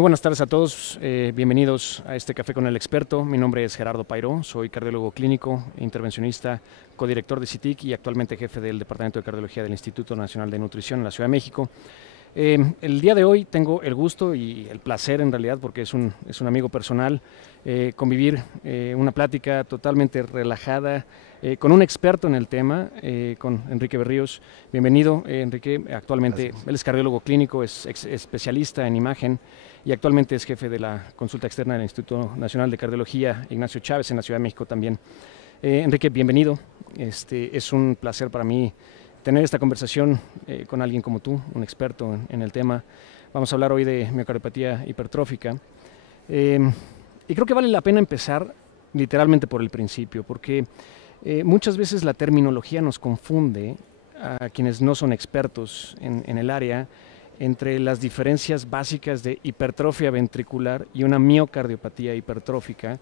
Muy buenas tardes a todos, bienvenidos a este Café con el Experto. Mi nombre es Gerardo Pairó, soy cardiólogo clínico, intervencionista, codirector de CITIC y actualmente jefe del Departamento de Cardiología del Instituto Nacional de Nutrición en la Ciudad de México. El día de hoy tengo el gusto y el placer en realidad, porque es un amigo personal, convivir una plática totalmente relajada con un experto en el tema, con Enrique Berríos. Bienvenido, Enrique. Actualmente Gracias. él es cardiólogo clínico, es especialista en imagen y actualmente es jefe de la consulta externa del Instituto Nacional de Cardiología Ignacio Chávez en la Ciudad de México también. Enrique, bienvenido. Es un placer para mí tener esta conversación con alguien como tú, un experto en el tema. Vamos a hablar hoy de miocardiopatía hipertrófica. Y creo que vale la pena empezar literalmente por el principio, porque muchas veces la terminología nos confunde a quienes no son expertos en el área entre las diferencias básicas de hipertrofia ventricular y una miocardiopatía hipertrófica.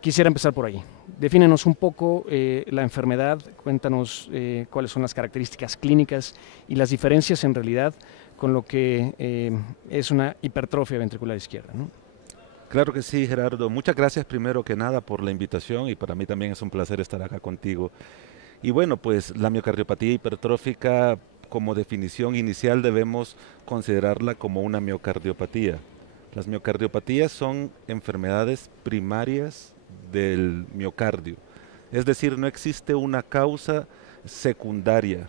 Quisiera empezar por ahí. Defínenos un poco la enfermedad, cuéntanos cuáles son las características clínicas y las diferencias en realidad con lo que es una hipertrofia ventricular izquierda, ¿no? Claro que sí, Gerardo. Muchas gracias primero que nada por la invitación y para mí también es un placer estar acá contigo. Y bueno, pues la miocardiopatía hipertrófica como definición inicial debemos considerarla como una miocardiopatía. Las miocardiopatías son enfermedades primarias del miocardio, es decir, no existe una causa secundaria.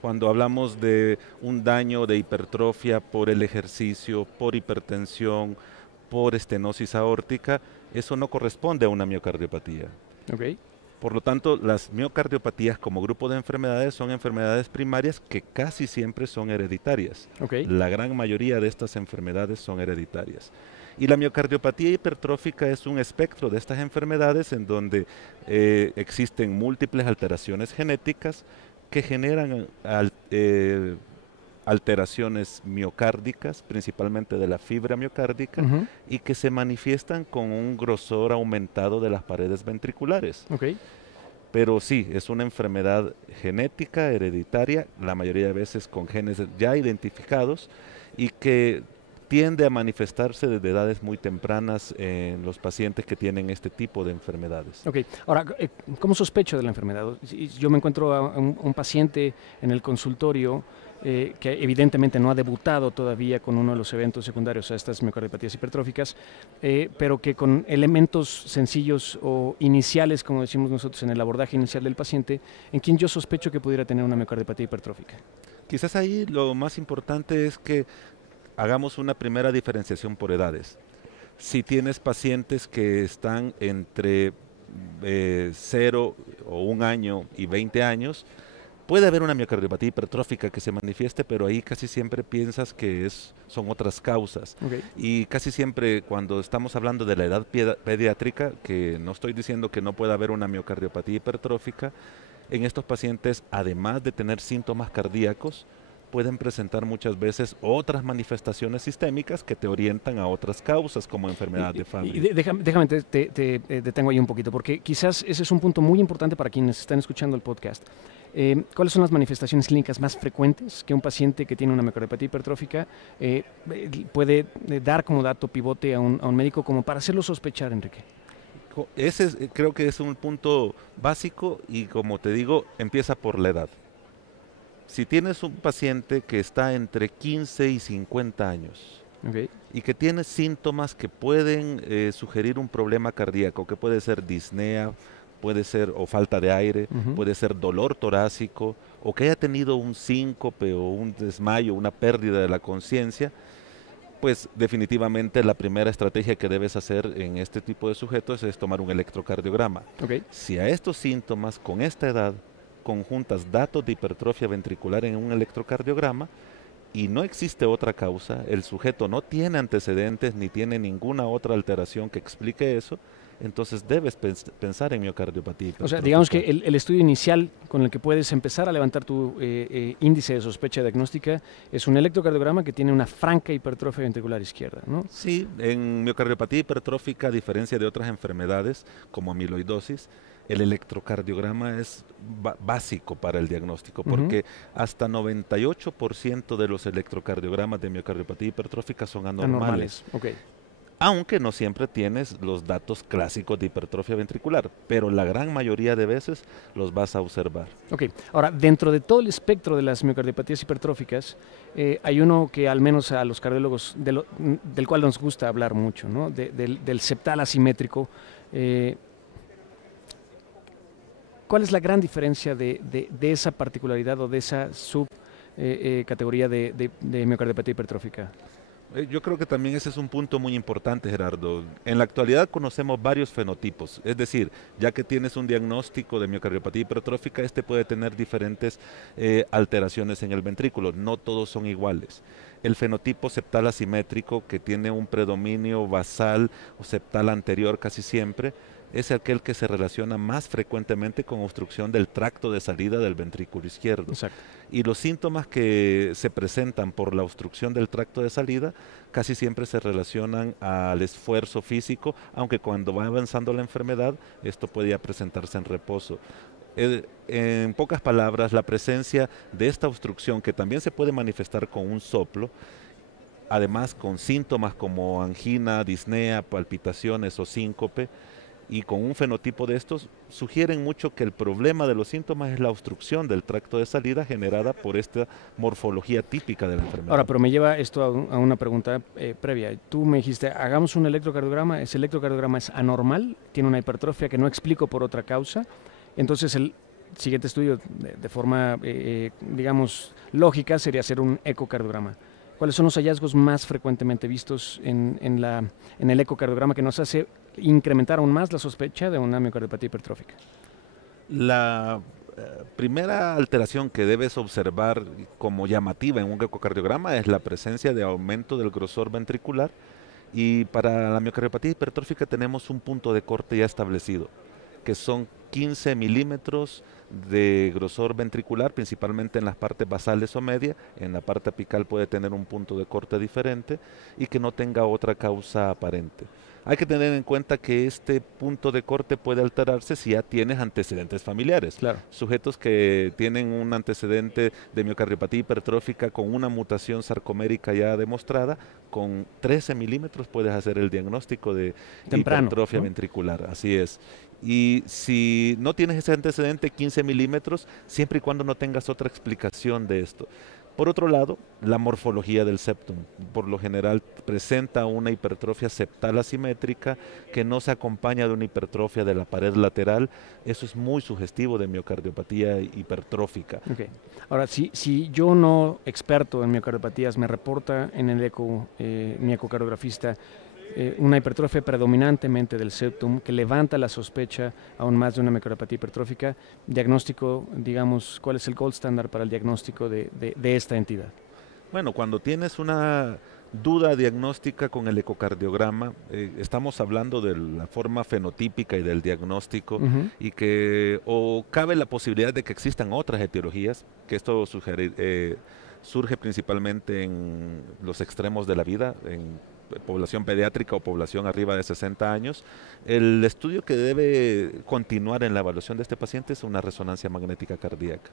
Cuando hablamos de un daño de hipertrofia por el ejercicio, por hipertensión, por estenosis aórtica, eso no corresponde a una miocardiopatía. Okay. Por lo tanto, las miocardiopatías como grupo de enfermedades son enfermedades primarias que casi siempre son hereditarias. Okay. La gran mayoría de estas enfermedades son hereditarias. Y la miocardiopatía hipertrófica es un espectro de estas enfermedades en donde existen múltiples alteraciones genéticas que generan alteraciones miocárdicas, principalmente de la fibra miocárdica, y que se manifiestan con un grosor aumentado de las paredes ventriculares. Okay. Pero sí, es una enfermedad genética, hereditaria, la mayoría de veces con genes ya identificados y que tiende a manifestarse desde edades muy tempranas en los pacientes que tienen este tipo de enfermedades. Ok, ahora, ¿cómo sospecho de la enfermedad? Si yo me encuentro a un paciente en el consultorio que evidentemente no ha debutado todavía con uno de los eventos secundarios a estas miocardiopatías hipertróficas, pero que con elementos sencillos o iniciales, como decimos nosotros en el abordaje inicial del paciente, en quien yo sospecho que pudiera tener una miocardiopatía hipertrófica. Quizás ahí lo más importante es que hagamos una primera diferenciación por edades. Si tienes pacientes que están entre 0 o 1 año y 20 años, puede haber una miocardiopatía hipertrófica que se manifieste, pero ahí casi siempre piensas que son otras causas. Okay. Y casi siempre cuando estamos hablando de la edad pediátrica, que no estoy diciendo que no pueda haber una miocardiopatía hipertrófica, en estos pacientes, además de tener síntomas cardíacos, pueden presentar muchas veces otras manifestaciones sistémicas que te orientan a otras causas como enfermedad de Fabry. Déjame te detengo ahí un poquito, porque quizás ese es un punto muy importante para quienes están escuchando el podcast. ¿Cuáles son las manifestaciones clínicas más frecuentes que un paciente que tiene una miocardiopatía hipertrófica puede dar como dato pivote a un médico como para hacerlo sospechar, Enrique? Creo que es un punto básico y, como te digo, empieza por la edad. Si tienes un paciente que está entre 15 y 50 años y que tiene síntomas que pueden sugerir un problema cardíaco, que puede ser disnea, puede ser o falta de aire, puede ser dolor torácico, o que haya tenido un síncope o un desmayo, una pérdida de la conciencia, pues definitivamente la primera estrategia que debes hacer en este tipo de sujetos es tomar un electrocardiograma. Si a estos síntomas, con esta edad, conjuntas datos de hipertrofia ventricular en un electrocardiograma y no existe otra causa, el sujeto no tiene antecedentes ni tiene ninguna otra alteración que explique eso, entonces debes pensar en miocardiopatía hipertrófica. O sea, digamos que el estudio inicial con el que puedes empezar a levantar tu índice de sospecha diagnóstica es un electrocardiograma que tiene una franca hipertrofia ventricular izquierda, ¿no? Sí, en miocardiopatía hipertrófica, a diferencia de otras enfermedades como amiloidosis, el electrocardiograma es básico para el diagnóstico, porque hasta 98% de los electrocardiogramas de miocardiopatía hipertrófica son anormales. Okay. Aunque no siempre tienes los datos clásicos de hipertrofia ventricular, pero la gran mayoría de veces los vas a observar. Ok, ahora, dentro de todo el espectro de las miocardiopatías hipertróficas, hay uno que al menos a los cardiólogos, del cual nos gusta hablar mucho, ¿no? Del septal asimétrico. ¿Cuál es la gran diferencia de esa particularidad o de esa subcategoría de miocardiopatía hipertrófica? Yo creo que también ese es un punto muy importante, Gerardo. En la actualidad conocemos varios fenotipos, es decir, ya que tienes un diagnóstico de miocardiopatía hipertrófica, este puede tener diferentes alteraciones en el ventrículo, no todos son iguales. El fenotipo septal asimétrico, que tiene un predominio basal o septal anterior casi siempre, es aquel que se relaciona más frecuentemente con obstrucción del tracto de salida del ventrículo izquierdo. Exacto. Y los síntomas que se presentan por la obstrucción del tracto de salida casi siempre se relacionan al esfuerzo físico, aunque cuando va avanzando la enfermedad esto podría presentarse en reposo. En pocas palabras, la presencia de esta obstrucción, que también se puede manifestar con un soplo, además con síntomas como angina, disnea, palpitaciones o síncope, y con un fenotipo de estos, sugieren mucho que el problema de los síntomas es la obstrucción del tracto de salida generada por esta morfología típica de la enfermedad. Ahora, pero me lleva esto a una pregunta previa. Tú me dijiste, hagamos un electrocardiograma, ese electrocardiograma es anormal, tiene una hipertrofia que no explico por otra causa, entonces el siguiente estudio de forma, digamos, lógica sería hacer un ecocardiograma. ¿Cuáles son los hallazgos más frecuentemente vistos en el ecocardiograma que nos hace incrementar aún más la sospecha de una miocardiopatía hipertrófica? La primera alteración que debes observar como llamativa en un ecocardiograma es la presencia de aumento del grosor ventricular, y para la miocardiopatía hipertrófica tenemos un punto de corte ya establecido, que son 15 milímetros de grosor ventricular, principalmente en las partes basales o media. En la parte apical puede tener un punto de corte diferente y que no tenga otra causa aparente. Hay que tener en cuenta que este punto de corte puede alterarse si ya tienes antecedentes familiares. Claro. Sujetos que tienen un antecedente de miocardiopatía hipertrófica con una mutación sarcomérica ya demostrada, con 13 milímetros puedes hacer el diagnóstico de hipertrofia, ¿no?, ventricular. Así es. Y si no tienes ese antecedente, 15 milímetros, siempre y cuando no tengas otra explicación de esto. Por otro lado, la morfología del septum. Por lo general presenta una hipertrofia septal asimétrica que no se acompaña de una hipertrofia de la pared lateral. Eso es muy sugestivo de miocardiopatía hipertrófica. Okay. Ahora, si yo no experto en miocardiopatías me reporta en el eco, mi ecocardiografista, una hipertrofia predominantemente del septum que levanta la sospecha aún más de una miocardiopatía hipertrófica, diagnóstico, digamos, ¿cuál es el gold standard para el diagnóstico de esta entidad? Bueno, cuando tienes una duda diagnóstica con el ecocardiograma, estamos hablando de la forma fenotípica y del diagnóstico, y que o cabe la posibilidad de que existan otras etiologías, que esto surge principalmente en los extremos de la vida, en población pediátrica o población arriba de 60 años. El estudio que debe continuar en la evaluación de este paciente es una resonancia magnética cardíaca,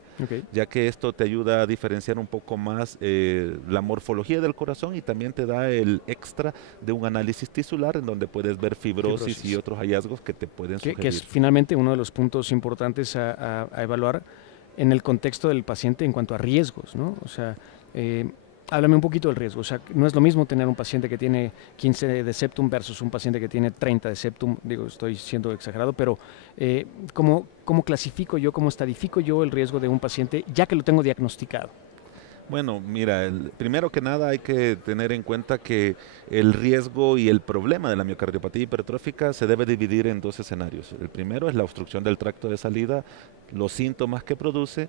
ya que esto te ayuda a diferenciar un poco más la morfología del corazón, y también te da el extra de un análisis tisular en donde puedes ver fibrosis y otros hallazgos que te pueden sugerir. Que es finalmente uno de los puntos importantes a evaluar en el contexto del paciente en cuanto a riesgos, ¿no? O sea, háblame un poquito del riesgo. O sea, no es lo mismo tener un paciente que tiene 15 de septum versus un paciente que tiene 30 de septum. Digo, estoy siendo exagerado, pero ¿cómo clasifico yo, cómo estadifico yo el riesgo de un paciente ya que lo tengo diagnosticado? Bueno, mira, primero que nada hay que tener en cuenta que el riesgo y el problema de la miocardiopatía hipertrófica se debe dividir en dos escenarios. El primero es la obstrucción del tracto de salida, los síntomas que produce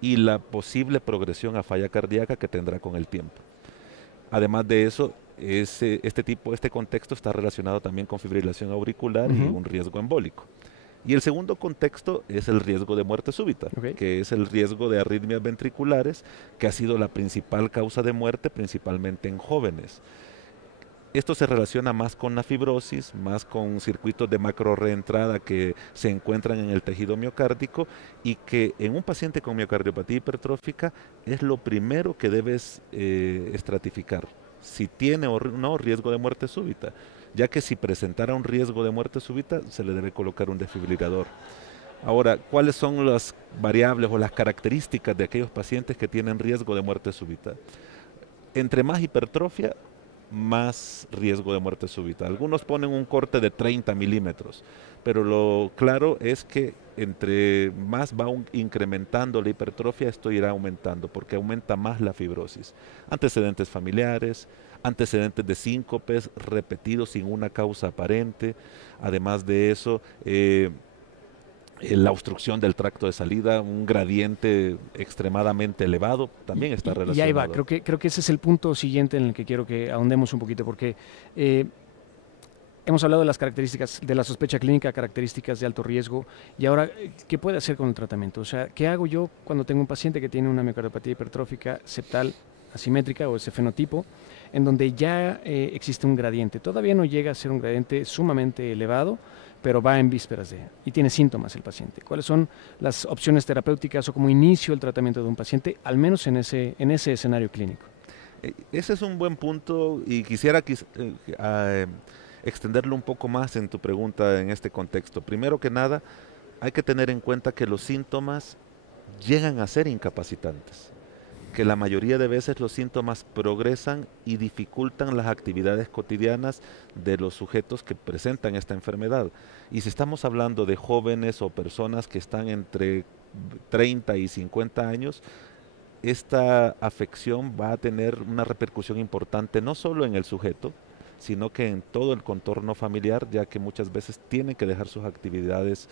y la posible progresión a falla cardíaca que tendrá con el tiempo. Además de eso, este contexto está relacionado también con fibrilación auricular y un riesgo embólico. Y el segundo contexto es el riesgo de muerte súbita, que es el riesgo de arritmias ventriculares, que ha sido la principal causa de muerte, principalmente en jóvenes. Esto se relaciona más con la fibrosis, más con circuitos de macro reentrada que se encuentran en el tejido miocárdico y que en un paciente con miocardiopatía hipertrófica es lo primero que debes estratificar, si tiene o no riesgo de muerte súbita, ya que si presentara un riesgo de muerte súbita se le debe colocar un desfibrilador. Ahora, ¿cuáles son las variables o las características de aquellos pacientes que tienen riesgo de muerte súbita? Entre más hipertrofia, más riesgo de muerte súbita. Algunos ponen un corte de 30 milímetros, pero lo claro es que entre más va incrementando la hipertrofia, esto irá aumentando, porque aumenta más la fibrosis. Antecedentes familiares, antecedentes de síncopes repetidos sin una causa aparente. Además de eso, la obstrucción del tracto de salida, un gradiente extremadamente elevado, también está relacionado. Y ahí va, creo que ese es el punto siguiente en el que quiero que ahondemos un poquito, porque hemos hablado de las características de la sospecha clínica, características de alto riesgo, y ahora, ¿qué puede hacer con el tratamiento? O sea, ¿qué hago yo cuando tengo un paciente que tiene una miocardiopatía hipertrófica septal asimétrica o ese fenotipo, en donde ya existe un gradiente? Todavía no llega a ser un gradiente sumamente elevado, pero va en vísperas y tiene síntomas el paciente. ¿Cuáles son las opciones terapéuticas o como inicio el tratamiento de un paciente, al menos en ese escenario clínico? Ese es un buen punto y quisiera extenderlo un poco más en tu pregunta en este contexto. Primero que nada, hay que tener en cuenta que los síntomas llegan a ser incapacitantes, que la mayoría de veces los síntomas progresan y dificultan las actividades cotidianas de los sujetos que presentan esta enfermedad. Y si estamos hablando de jóvenes o personas que están entre 30 y 50 años, esta afección va a tener una repercusión importante no solo en el sujeto, sino que en todo el contorno familiar, ya que muchas veces tienen que dejar sus actividades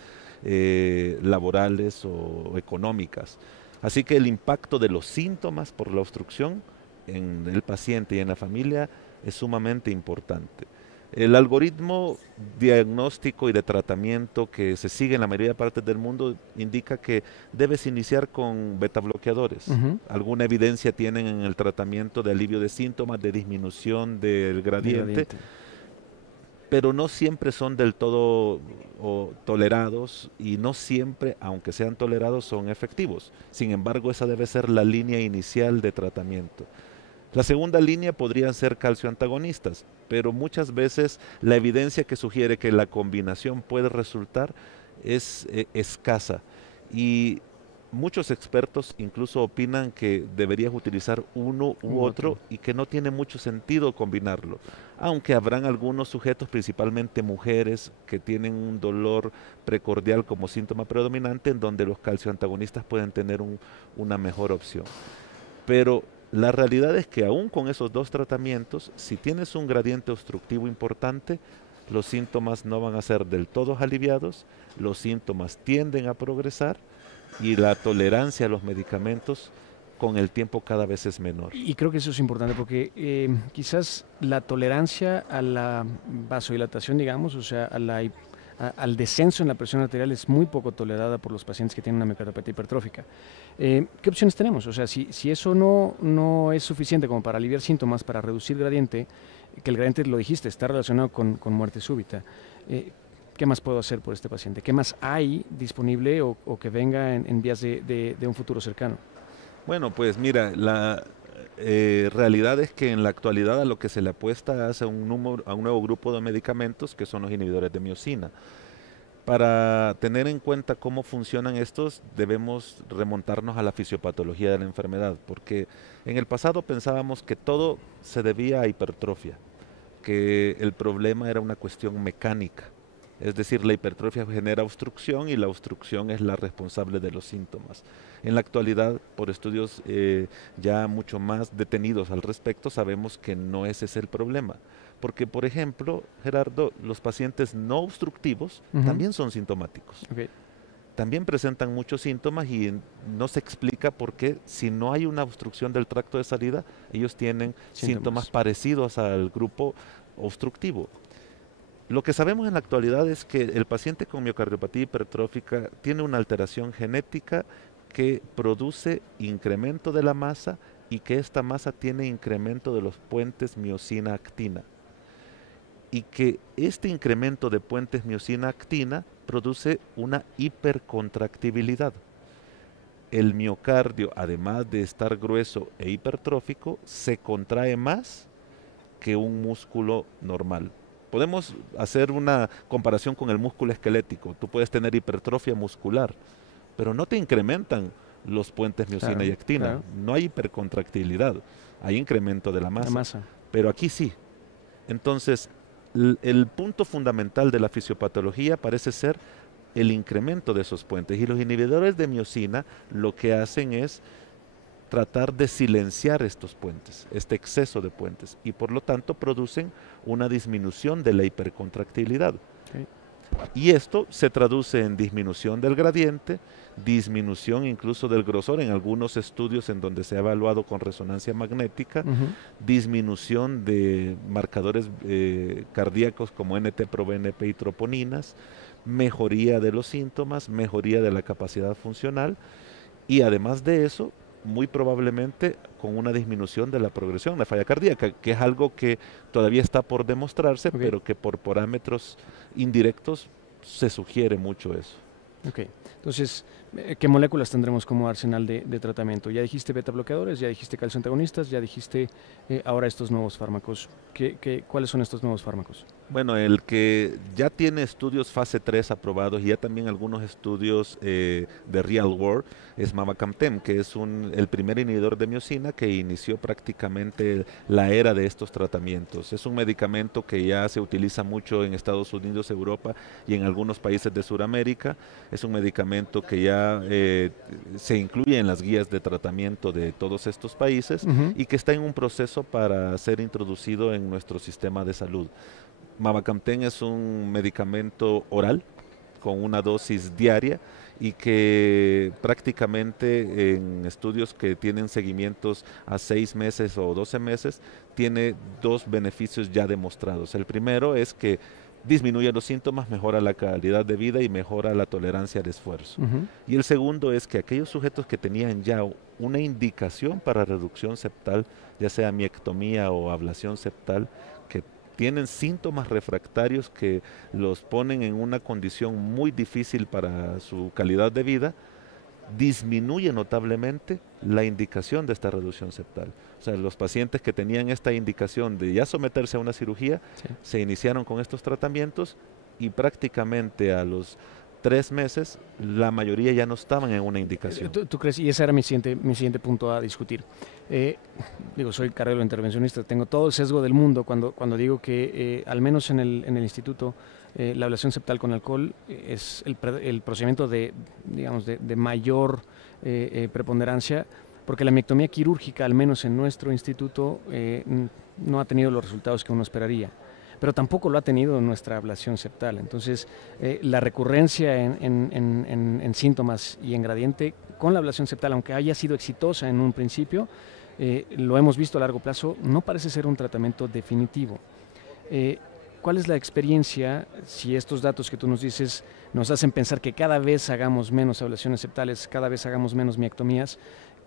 laborales o económicas. Así que el impacto de los síntomas por la obstrucción en el paciente y en la familia es sumamente importante. El algoritmo diagnóstico y de tratamiento que se sigue en la mayoría de partes del mundo indica que debes iniciar con beta bloqueadores. Alguna evidencia tienen en el tratamiento de alivio de síntomas, de disminución del gradiente. Pero no siempre son del todo tolerados y no siempre, aunque sean tolerados, son efectivos. Sin embargo, esa debe ser la línea inicial de tratamiento. La segunda línea podrían ser calcioantagonistas, pero muchas veces la evidencia que sugiere que la combinación puede resultar es escasa. Y muchos expertos incluso opinan que deberías utilizar uno u otro y que no tiene mucho sentido combinarlo, aunque habrán algunos sujetos, principalmente mujeres, que tienen un dolor precordial como síntoma predominante en donde los calcioantagonistas pueden tener una mejor opción. Pero la realidad es que aún con esos dos tratamientos, si tienes un gradiente obstructivo importante, los síntomas no van a ser del todo aliviados, los síntomas tienden a progresar y la tolerancia a los medicamentos con el tiempo cada vez es menor. Y creo que eso es importante porque quizás la tolerancia a la vasodilatación, digamos, o sea, al descenso en la presión arterial es muy poco tolerada por los pacientes que tienen una miocardiopatía hipertrófica. ¿Qué opciones tenemos? O sea, si eso no es suficiente como para aliviar síntomas, para reducir gradiente, que el gradiente, lo dijiste, está relacionado con muerte súbita, ¿qué más puedo hacer por este paciente? ¿Qué más hay disponible o que venga en vías de un futuro cercano? Bueno, pues mira, la realidad es que en la actualidad a lo que se le apuesta es a un nuevo grupo de medicamentos que son los inhibidores de miosina. Para tener en cuenta cómo funcionan estos, debemos remontarnos a la fisiopatología de la enfermedad, porque en el pasado pensábamos que todo se debía a hipertrofia, que el problema era una cuestión mecánica. Es decir, la hipertrofia genera obstrucción y la obstrucción es la responsable de los síntomas. En la actualidad, por estudios ya mucho más detenidos al respecto, sabemos que no ese es el problema. Porque, por ejemplo, Gerardo, los pacientes no obstructivos también son sintomáticos. también presentan muchos síntomas y no se explica por qué, si no hay una obstrucción del tracto de salida, ellos tienen síntomas parecidos al grupo obstructivo. Lo que sabemos en la actualidad es que el paciente con miocardiopatía hipertrófica tiene una alteración genética que produce incremento de la masa y que esta masa tiene incremento de los puentes miocina-actina. Y que este incremento de puentes miocina-actina produce una hipercontractibilidad. El miocardio, además de estar grueso e hipertrófico, se contrae más que un músculo normal. Podemos hacer una comparación con el músculo esquelético. Tú puedes tener hipertrofia muscular, pero no te incrementan los puentes miocina y actina. Claro. No hay hipercontractibilidad, hay incremento de la masa. Pero aquí sí. Entonces, el punto fundamental de la fisiopatología parece ser el incremento de esos puentes. Y los inhibidores de miocina lo que hacen es tratar de silenciar estos puentes, este exceso de puentes, y por lo tanto producen una disminución de la hipercontractilidad. Okay. Y esto se traduce en disminución del gradiente, disminución incluso del grosor en algunos estudios en donde se ha evaluado con resonancia magnética, disminución de marcadores cardíacos como NT-proBNP y troponinas, mejoría de los síntomas, mejoría de la capacidad funcional, y además de eso, muy probablemente con una disminución de la progresión de la falla cardíaca, que es algo que todavía está por demostrarse, pero que por parámetros indirectos se sugiere mucho eso. Ok, entonces, ¿qué moléculas tendremos como arsenal de tratamiento? Ya dijiste beta bloqueadores, ya dijiste calcio antagonistas, ya dijiste ahora estos nuevos fármacos. ¿Cuáles son estos nuevos fármacos? Bueno, el que ya tiene estudios fase 3 aprobados y ya también algunos estudios de real world es mavacamten, que es el primer inhibidor de miocina que inició prácticamente la era de estos tratamientos. Es un medicamento que ya se utiliza mucho en Estados Unidos, Europa y en algunos países de Sudamérica. Es un medicamento que ya se incluye en las guías de tratamiento de todos estos países y que está en un proceso para ser introducido en nuestro sistema de salud. Mavacamten es un medicamento oral con una dosis diaria y que prácticamente en estudios que tienen seguimientos a 6 meses o 12 meses tiene 2 beneficios ya demostrados. El primero es que disminuye los síntomas, mejora la calidad de vida y mejora la tolerancia al esfuerzo. Y el segundo es que aquellos sujetos que tenían ya una indicación para reducción septal, ya sea miectomía o ablación septal, que tienen síntomas refractarios que los ponen en una condición muy difícil para su calidad de vida, disminuye notablemente la indicación de esta reducción septal. O sea, los pacientes que tenían esta indicación de ya someterse a una cirugía, se iniciaron con estos tratamientos y prácticamente a los 3 meses la mayoría ya no estaban en una indicación. ¿Tú crees? Y ese era mi siguiente punto a discutir. Soy cardiólogo intervencionista, tengo todo el sesgo del mundo cuando digo que al menos en el instituto la ablación septal con alcohol es el procedimiento de mayor preponderancia, porque la miectomía quirúrgica, al menos en nuestro instituto, no ha tenido los resultados que uno esperaría, pero tampoco lo ha tenido nuestra ablación septal. Entonces, la recurrencia en síntomas y en gradiente con la ablación septal, aunque haya sido exitosa en un principio, lo hemos visto a largo plazo, no parece ser un tratamiento definitivo. ¿Cuál es la experiencia, si estos datos que tú nos dices nos hacen pensar que cada vez hagamos menos ablaciones septales, cada vez hagamos menos miectomías,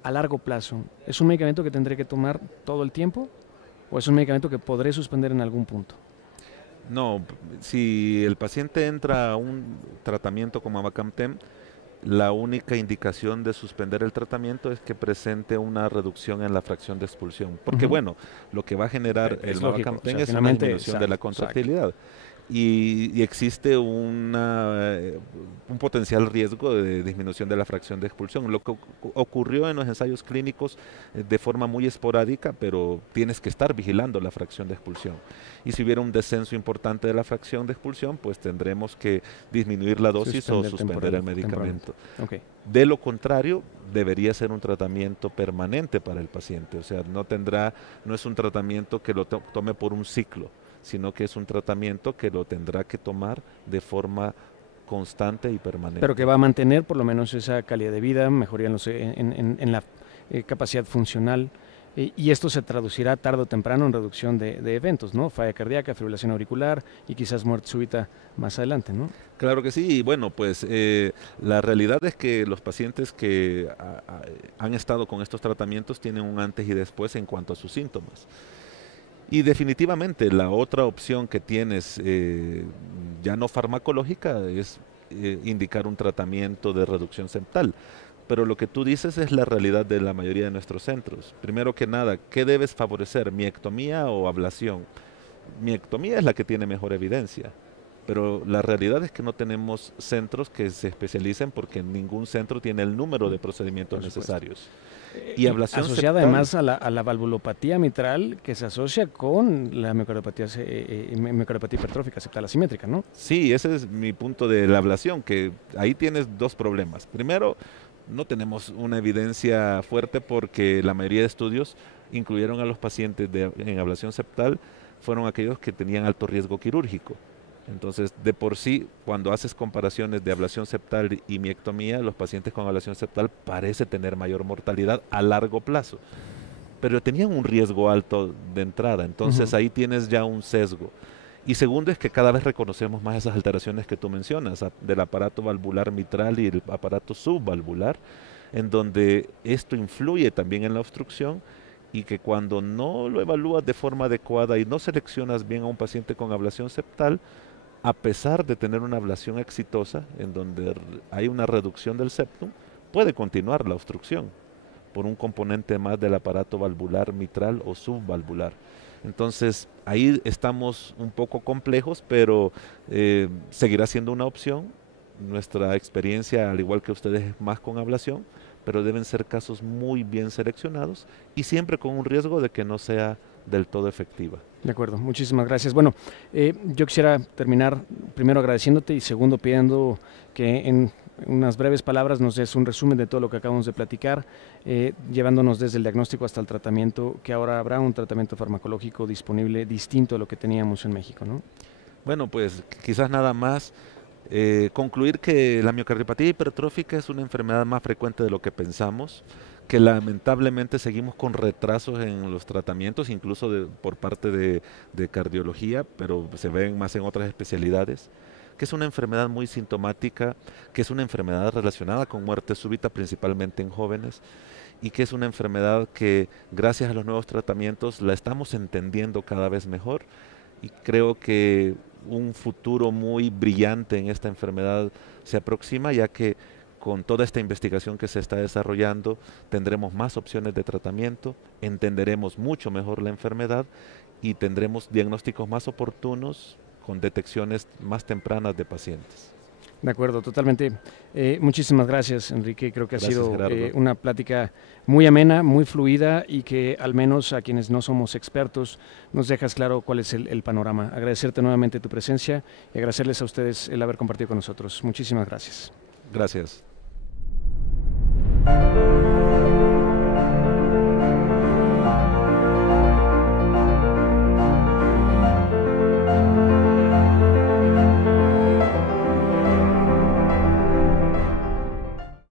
a largo plazo? ¿Es un medicamento que tendré que tomar todo el tiempo o es un medicamento que podré suspender en algún punto? No, si el paciente entra a un tratamiento como mavacamten, la única indicación de suspender el tratamiento es que presente una reducción en la fracción de expulsión. Porque bueno, lo que va a generar el mavacamten es una disminución de la contractilidad. Y existe un potencial riesgo de disminución de la fracción de expulsión. Lo que ocurrió en los ensayos clínicos de forma muy esporádica, pero tienes que estar vigilando la fracción de expulsión. Y si hubiera un descenso importante de la fracción de expulsión, pues tendremos que disminuir la dosis o suspender el medicamento. Okay. De lo contrario, debería ser un tratamiento permanente para el paciente. O sea, no es un tratamiento que lo tome por un ciclo, sino que es un tratamiento que lo tendrá que tomar de forma constante y permanente. Pero que va a mantener por lo menos esa calidad de vida, mejoría en la capacidad funcional, y esto se traducirá tarde o temprano en reducción de eventos, ¿no? Falla cardíaca, fibrilación auricular y quizás muerte súbita más adelante, ¿no? Claro que sí, y bueno, pues la realidad es que los pacientes que han estado con estos tratamientos tienen un antes y después en cuanto a sus síntomas. Y definitivamente la otra opción que tienes, ya no farmacológica, es indicar un tratamiento de reducción septal. Pero lo que tú dices es la realidad de la mayoría de nuestros centros. Primero que nada, ¿qué debes favorecer? ¿Miectomía o ablación? Miectomía es la que tiene mejor evidencia, pero la realidad es que no tenemos centros que se especialicen porque ningún centro tiene el número de procedimientos necesarios. Y ablación asociada septal, además a la valvulopatía mitral, que se asocia con la miocardiopatía hipertrófica septal asimétrica, ¿no? Sí, ese es mi punto de la ablación, que ahí tienes dos problemas. Primero, no tenemos una evidencia fuerte porque la mayoría de estudios incluyeron a los pacientes en ablación septal, fueron aquellos que tenían alto riesgo quirúrgico. Entonces, de por sí, cuando haces comparaciones de ablación septal y miectomía, los pacientes con ablación septal parece tener mayor mortalidad a largo plazo, pero tenían un riesgo alto de entrada, entonces ahí tienes ya un sesgo. Y segundo es que cada vez reconocemos más esas alteraciones que tú mencionas, del aparato valvular mitral y el aparato subvalvular, en donde esto influye también en la obstrucción, y que cuando no lo evalúas de forma adecuada y no seleccionas bien a un paciente con ablación septal, a pesar de tener una ablación exitosa, en donde hay una reducción del septum, puede continuar la obstrucción por un componente más del aparato valvular mitral o subvalvular. Entonces, ahí estamos un poco complejos, pero seguirá siendo una opción. Nuestra experiencia, al igual que ustedes, es más con ablación, pero deben ser casos muy bien seleccionados y siempre con un riesgo de que no sea del todo efectiva. De acuerdo, muchísimas gracias. Bueno, yo quisiera terminar primero agradeciéndote y segundo pidiendo que en unas breves palabras nos des un resumen de todo lo que acabamos de platicar, llevándonos desde el diagnóstico hasta el tratamiento, que ahora habrá un tratamiento farmacológico disponible distinto a lo que teníamos en México, ¿no? Bueno, pues quizás nada más concluir que la miocardiopatía hipertrófica es una enfermedad más frecuente de lo que pensamos, que lamentablemente seguimos con retrasos en los tratamientos, incluso por parte de cardiología, pero se ven más en otras especialidades, que es una enfermedad muy sintomática, que es una enfermedad relacionada con muerte súbita, principalmente en jóvenes, y que es una enfermedad que gracias a los nuevos tratamientos la estamos entendiendo cada vez mejor, y creo que un futuro muy brillante en esta enfermedad se aproxima, ya que con toda esta investigación que se está desarrollando tendremos más opciones de tratamiento, entenderemos mucho mejor la enfermedad y tendremos diagnósticos más oportunos con detecciones más tempranas de pacientes. De acuerdo, totalmente. Muchísimas gracias, Enrique. Creo que ha sido una plática muy amena, muy fluida y que al menos a quienes no somos expertos nos dejas claro cuál es el panorama. Agradecerte nuevamente tu presencia y agradecerles a ustedes el haber compartido con nosotros. Muchísimas gracias. Gracias.